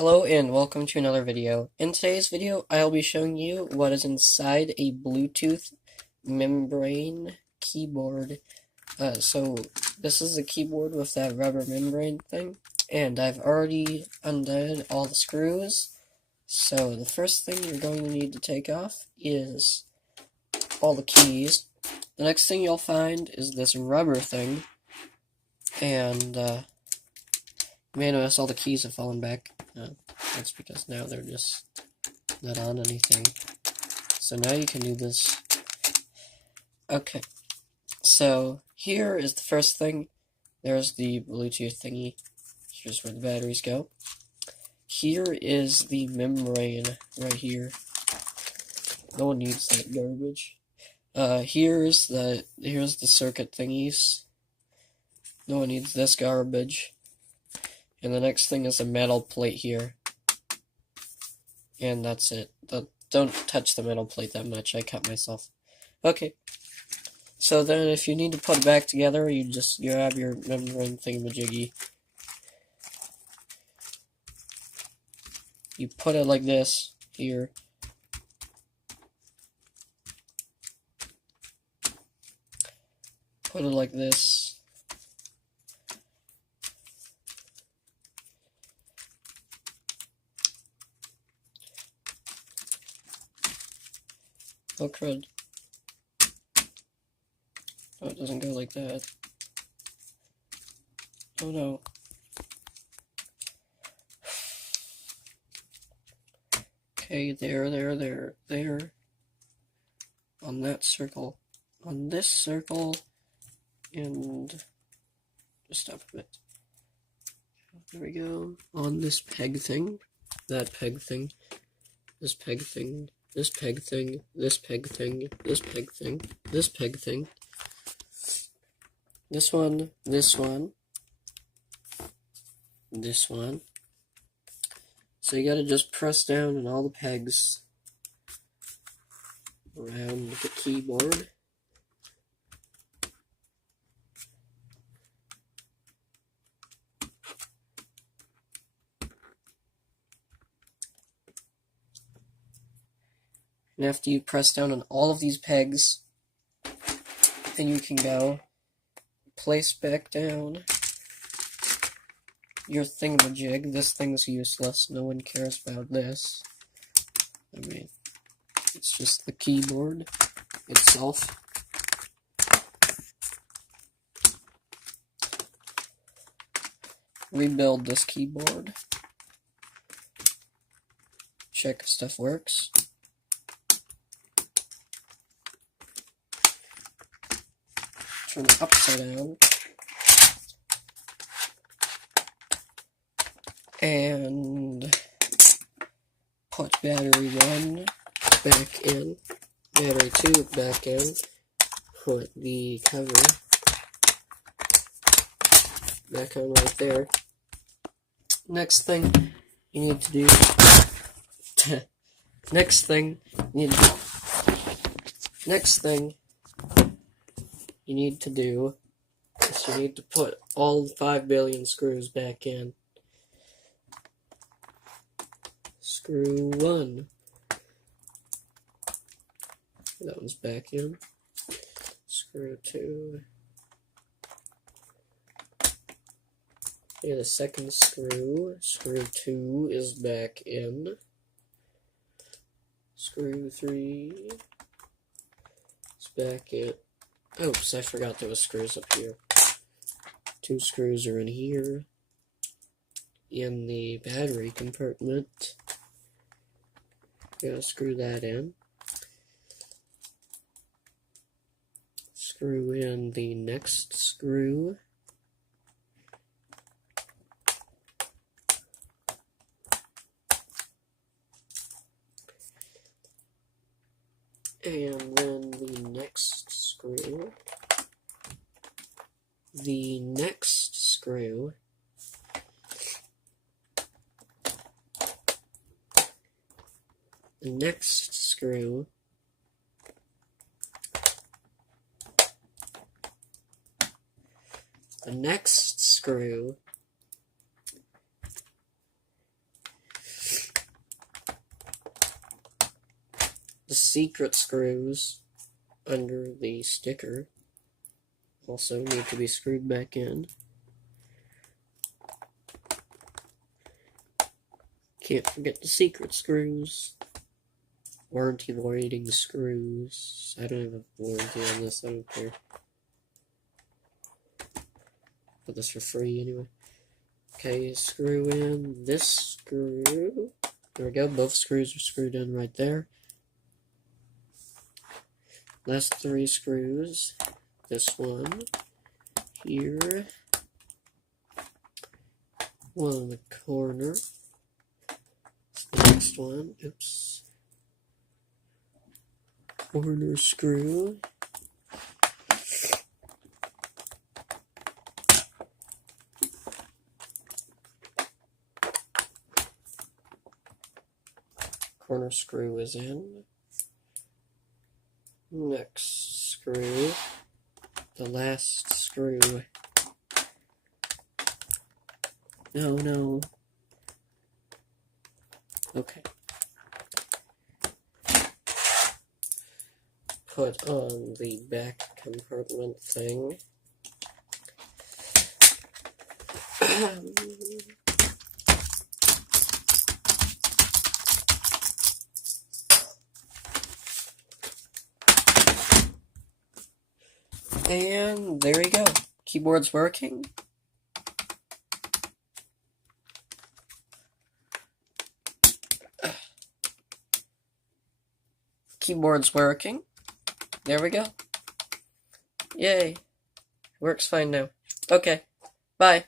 Hello and welcome to another video. In today's video, I'll be showing you what is inside a Bluetooth membrane keyboard. So this is a keyboard with that rubber membrane thing, and I've already undone all the screws. So the first thing you're going to need to take off is all the keys. The next thing you'll find is this rubber thing, and you may notice all the keys have fallen back. That's because now they're just not on anything. So now you can do this. Okay, so here is the first thing. There's the Bluetooth thingy. Here's where the batteries go. Here is the membrane right here. No one needs that garbage. Here's the circuit thingies. No one needs this garbage. And the next thing is a metal plate here. And that's it. Don't touch the metal plate that much. I cut myself. Okay. So then if you need to put it back together, you just grab your membrane thingamajiggy. You put it like this here. Put it like this. Oh crud. Oh, it doesn't go like that. Oh no. Okay, there. On that circle. On this circle. And just up a bit. There we go. On this peg thing. That peg thing. This peg thing. This peg thing, this peg thing, this peg thing, this peg thing, this one, this one, this one. So you gotta just press down on all the pegs around the keyboard. And after you press down on all of these pegs, then you can go place back down your thingamajig. This thing's useless. No one cares about this. I mean, it's just the keyboard itself. Rebuild this keyboard. Check if stuff works. Turn it upside down. And put battery 1 back in. Battery 2 back in. Put the cover back on right there. Next thing you need to do next thing you need to do is you need to put all 5 billion screws back in. Screw 1. That one's back in. Screw 2. And the second screw. Screw 2 is back in. Screw 3 is back in. Oops, I forgot there was screws up here. 2 screws are in here. In the battery compartment. Gotta screw that in. Screw in the next screw. And then the next screw. The next screw. The next screw. The next screw. the secret screws under the sticker also need to be screwed back in. Can't forget the secret screws. Warranty voiding screws. I don't have a warranty on this, I don't care. Put this for free anyway. Okay, screw in this screw. There we go, both screws are screwed in right there. Last 3 screws. This one here. One in the corner. The next one, oops. Corner screw. Corner screw is in. Next screw. The last screw. No. Okay. Put on the back compartment thing. And there we go. Keyboard's working. Keyboard's working. There we go. Yay. Works fine now. Okay. Bye.